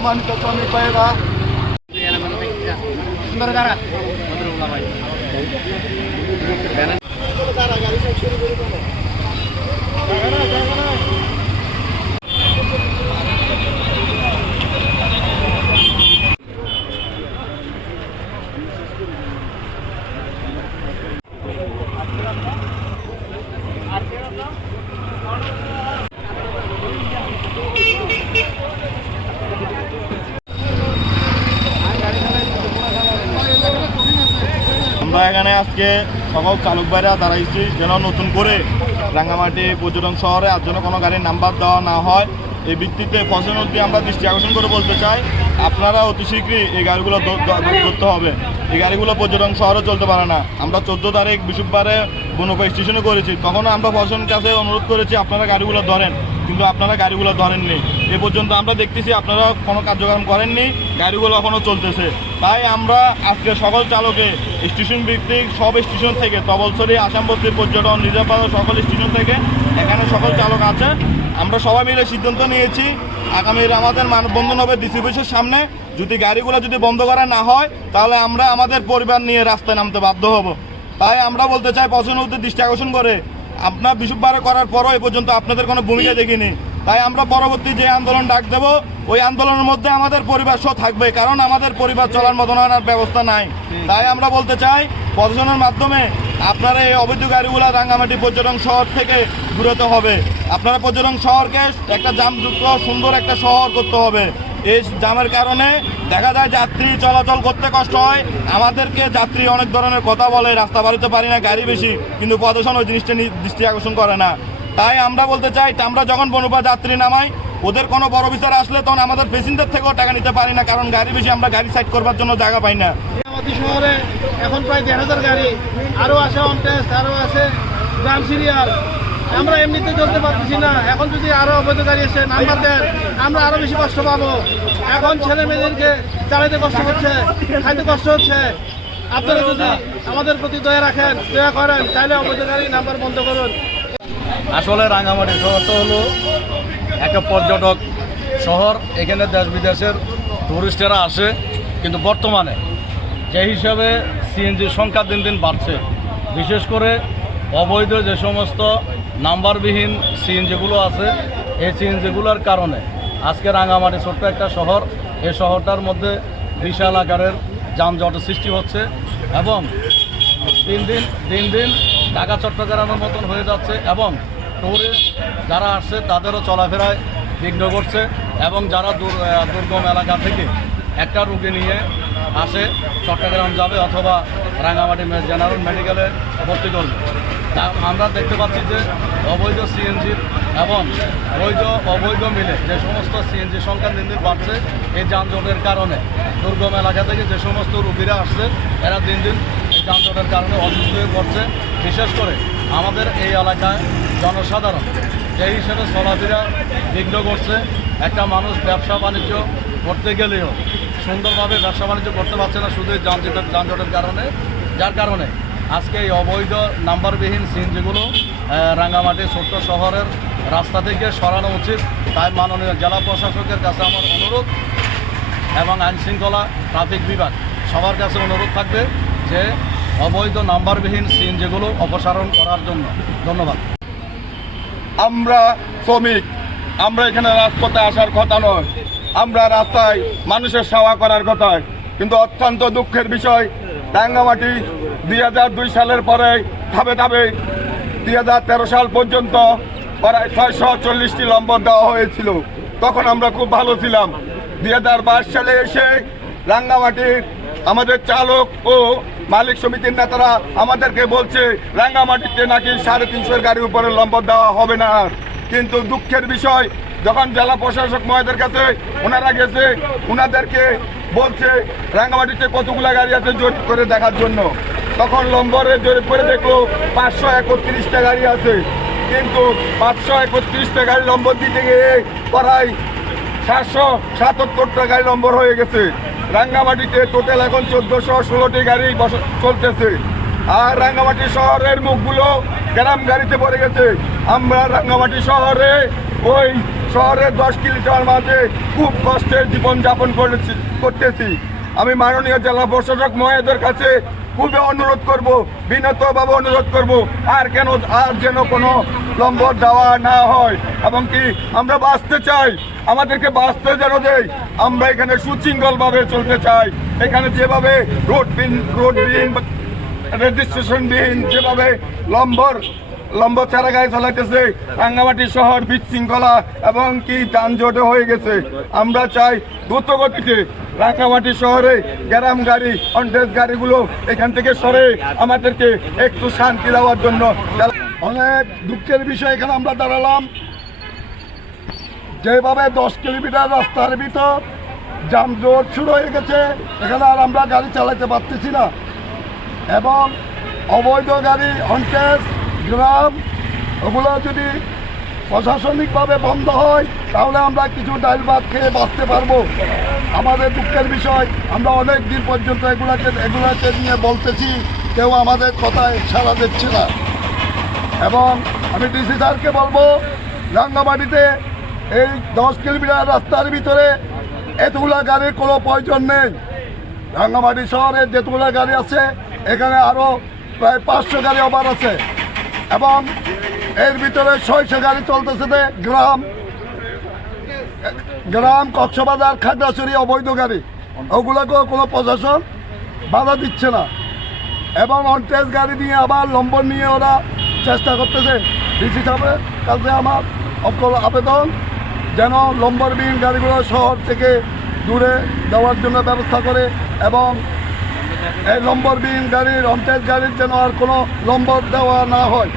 aman kita kami payah kah? Sumber darat. Sumber darat. Sumber darat. Sumber darat. Sumber darat. Sumber darat. Sumber darat. Sumber আমরা এখানে আজকে সকল চালক ভাইরা দাঁড়াইছি, যেন নতুন করে রাঙ্গামাটি পর্যটন শহরে আর যেন কোনো গাড়ির নাম্বার দেওয়া না হয়। এই ভিত্তিতে ফসল দিয়ে আমরা দৃষ্টি আকর্ষণ করে বলতে চাই, আপনারা অতি শীঘ্রই এই গাড়িগুলো ধরতে হবে। এই গাড়িগুলো পর্যটন শহরে চলতে পারে না। আমরা চোদ্দ তারিখ বৃহস্পতিবারে বনপা স্টেশনে করেছি। তখন আমরা প্রশাসনের কাছে অনুরোধ করেছি, আপনারা গাড়িগুলো ধরেন। কিন্তু আপনারা গাড়িগুলো ধরেননি। এ পর্যন্ত আমরা দেখতেছি আপনারা কোনো কার্যক্রম করেননি, গাড়িগুলো এখনও চলতেছে। তাই আমরা আজকে সকল চালকে, স্টেশন ভিত্তিক সব স্টেশন থেকে, তবলছড়ি, আসাম বস্তির পর্যটন রিজার্ভ সকল স্টেশন থেকে, এখানে সকল চালক আছে। আমরা সবাই মিলে সিদ্ধান্ত নিয়েছি আগামীর আমাদের মানববন্ধন হবে ডিসি অফিসের সামনে। যদি গাড়িগুলো যদি বন্ধ করা না হয়, তাহলে আমরা আমাদের পরিবার নিয়ে রাস্তায় নামতে বাধ্য হব। তাই আমরা বলতে চাই উদ্দেশ্যে দৃষ্টি আকর্ষণ করে আপনার বিশুদ্ধবারে করার পরও এ পর্যন্ত আপনাদের কোনো ভূমিকা দেখিনি। তাই আমরা পরবর্তী যে আন্দোলন ডাক দেব, ওই আন্দোলনের মধ্যে আমাদের পরিবার সহ থাকবে, কারণ আমাদের পরিবার চলার মতন আর ব্যবস্থা নাই। তাই আমরা বলতে চাই প্রশাসনের মাধ্যমে আপনারা এই অবৈধ গাড়িগুলো রাঙ্গামাটি পর্যটন শহর থেকে দূরত হবে। আপনারা পর্যটন শহরকে একটা জামযুক্ত, সুন্দর একটা শহর করতে হবে। এই জামের কারণে দেখা যায় যাত্রী চলাচল করতে কষ্ট হয়। আমাদেরকে যাত্রী অনেক ধরনের কথা বলে, রাস্তা বাড়িতে পারি না, গাড়ি বেশি, কিন্তু প্রদর্শন ওই জিনিসটা দৃষ্টি আকর্ষণ করে না। তাই আমরা বলতে চাই, আমরা যখন বনুপা যাত্রী নামাই, ওদের কোনো বড় বিচার আসলে তখন আমাদের পেসেঞ্জার থেকেও টাকা নিতে পারি না, কারণ গাড়ি বেশি আমরা গাড়ি সাইড করবার জন্য জায়গা পাই না। শহরে এখন প্রায় দেড় হাজার গাড়ি, আরও আছে অনটেস্ট আরও আছে গ্রাম সিরিয়াল আমরা এমনিতে চলতে পারতেছি না। এখন যদি আরও অবৈধ গাড়ি এসে নাম্বার দেন, আমরা আরও বেশি কষ্ট পাবো। এখন ছেলে মেয়েদেরকে চালাইতে কষ্ট হচ্ছে, খাইতে কষ্ট হচ্ছে। আপনারা যদি আমাদের প্রতি দয়া রাখেন, দয়া করেন, তাহলে অবৈধ গাড়ি নাম্বার বন্ধ করুন। আসলে রাঙামাটি শহরটা হলো একটা পর্যটক শহর। এখানে দেশ বিদেশের টুরিস্টেরা আসে, কিন্তু বর্তমানে যে হিসাবে সিএনজির সংখ্যা দিন দিন বাড়ছে। বিশেষ করে অবৈধ যে সমস্ত নাম্বারবিহীন সিএনজিগুলো আছে। এই সিএনজিগুলোর কারণে আজকে রাঙামাটি ছোট্ট একটা শহর। এই শহরটার মধ্যে বিশাল আকারের যানজটের সৃষ্টি হচ্ছে এবং দিন দিন দিন দিন ঢাকা, চট্টগ্রামের মতন হয়ে যাচ্ছে এবং টুরিস্ট যারা আসছে তাদেরও চলাফেরায় বিঘ্ন করছে এবং যারা দূর দুর্গম এলাকা থেকে একটা রুগী নিয়ে আসে, চট্টগ্রাম যাবে অথবা রাঙামাটি জেনারেল মেডিকেলে ভর্তি করবে। আমরা দেখতে পাচ্ছি যে অবৈধ সিএনজির এবং বৈধ অবৈধ মিলে যে সমস্ত সিএনজি সংখ্যা দিন দিন বাড়ছে এই যানজটের কারণে। দুর্গম এলাকা থেকে যে সমস্ত রুগীরা আসছে, এরা দিন দিন এই যানজটের কারণে অসুস্থ হয়ে পড়ছে। বিশেষ করে আমাদের এই এলাকায় জনসাধারণ সেই হিসেবে চলাফেরা বিঘ্ন করছে, একটা মানুষ ব্যবসা বাণিজ্য করতে গেলেও সুন্দরভাবে ব্যবসা বাণিজ্য করতে পারছে না, শুধু যানজটের যানজটের কারণে। যার কারণে আজকে এই অবৈধ নাম্বারবিহীন সিন যেগুলো রাঙ্গামাটি ছোট্ট শহরের রাস্তা থেকে সরানো উচিত। তাই মাননীয় জেলা প্রশাসকের কাছে আমার অনুরোধ এবং আইনশৃঙ্খলা ট্রাফিক বিভাগ সবার কাছে অনুরোধ থাকবে যে অবৈধ নাম্বারবিহীন সিন যেগুলো অপসারণ করার জন্য। ধন্যবাদ। আমরা শ্রমিক, আমরা এখানে রাজপথে আসার কথা নয়। আমরা রাস্তায় মানুষের সেবা করার কথা কিন্তু অত্যন্ত দুঃখের বিষয়, রাঙ্গামাটি দুই হাজার দুই সালের পরে ধাপে ধাপে দুই হাজার তেরো সাল পর্যন্ত প্রায় ছয়শো চল্লিশটি লম্বর দেওয়া হয়েছিল। তখন আমরা খুব ভালো ছিলাম। দুই হাজার বাইশ সালে এসে রাঙ্গামাটির আমাদের চালক ও মালিক সমিতির নেতারা আমাদেরকে বলছে, রাঙ্গামাটিতে নাকি সাড়ে তিনশোর গাড়ির উপরে লম্বর দেওয়া হবে না কিন্তু দুঃখের বিষয়, যখন জেলা প্রশাসক মহোদয়ের কাছে ওনারা গেছে, ওনাদেরকে বলছে, রাঙ্গামাটিতে কতগুলো গাড়ি আছে জরিপ করে দেখার জন্য? তখন লম্বরে জরিপ করে দেখল পাঁচশো একত্রিশটা গাড়ি আছে। কিন্তু পাঁচশো একত্রিশটা গাড়ি লম্বর দিতে গিয়ে প্রায় সাতশো সাতাত্তর টাকায় নম্বর হয়ে গেছে। রাঙ্গামাটিতে টোটাল এখন চোদ্দশো ষোলোটি গাড়ি বস- চলতেছে। আর রাঙ্গামাটি শহরের মুখগুলো গ্রাম গাড়িতে পড়ে গেছে। আমরা রাঙ্গামাটি শহরে ওই শহরের দশ কিলোমিটার মাঝে খুব কষ্টের জীবনযাপন করেছি করতেছি। আমি মাননীয় জেলা প্রশাসক মহেদের কাছে খুবই অনুরোধ করব বিনতভাবে অনুরোধ করব, আর কেন, আর যেন কোনো লম্বর দেওয়া না হয়। এবং কি, আমরা বাঁচতে চাই, আমাদেরকে বাঁচতে যেন দেয় আমরা এখানে সুশৃঙ্খলভাবে চলতে চাই। এখানে যেভাবে রোড বিন রোড বিন রেজিস্ট্রেশন বিন, যেভাবে লম্বর লম্ব চারা গায়ে চালাইতেছে রাঙ্গামাটি শহর বিশৃঙ্খলা এবং কি যানজটে হয়ে গেছে। আমরা চাই দ্রুত গতিতে রাঙ্গামাটি শহরে গ্যারাম গাড়ি অন্টেজ গাড়িগুলো এখান থেকে সরে আমাদেরকে একটু শান্তি দেওয়ার জন্য অনেক দুঃখের বিষয় এখানে আমরা দাঁড়ালাম। যেভাবে দশ কিলোমিটার রাস্তার ভিতর যানজট শুরু হয়ে গেছে, এখানে আর আমরা গাড়ি চালাতে পারতেছি না। এবং অবৈধ গাড়ি অন্টেস গ্রাম, ওগুলো যদি প্রশাসনিকভাবে বন্ধ হয়, তাহলে আমরা কিছু ডাইল ভাত খেয়ে বাঁচতে পারব। আমাদের দুঃখের বিষয়, আমরা অনেক দিন পর্যন্ত এগুলাকে এগুলাকে নিয়ে বলতেছি, কেউ আমাদের কথায় সাড়া দিচ্ছে না। এবং আমি ডিসি স্যারকে বলব, রাঙ্গামাটিতে এই দশ কিলোমিটার রাস্তার ভিতরে এতগুলা গাড়ির কোনো প্রয়োজন নেই। রাঙ্গামাটি শহরে যেতগুলো গাড়ি আছে, এখানে আরও প্রায় পাঁচশো গাড়ি ওভার আছে। এবং এর ভিতরে ছয়শো গাড়ি চলতেছে যে গ্রাম গ্রাম, কক্সবাজার, খাগড়াছড়ি অবৈধ গাড়ি। ওগুলোকেও কোনো প্রশাসন বাধা দিচ্ছে না। এবং অনটেজ গাড়ি নিয়ে আবার লম্বর নিয়ে ওরা চেষ্টা করতেছে। ডিসি সাহেবের কাছে আমার অকল আবেদন, যেন লম্বরবিহীন গাড়িগুলো শহর থেকে দূরে দেওয়ার জন্য ব্যবস্থা করে এবং এই লম্বরবিহীন গাড়ির অন্টেজ গাড়ির যেন আর কোনো নম্বর দেওয়া না হয়।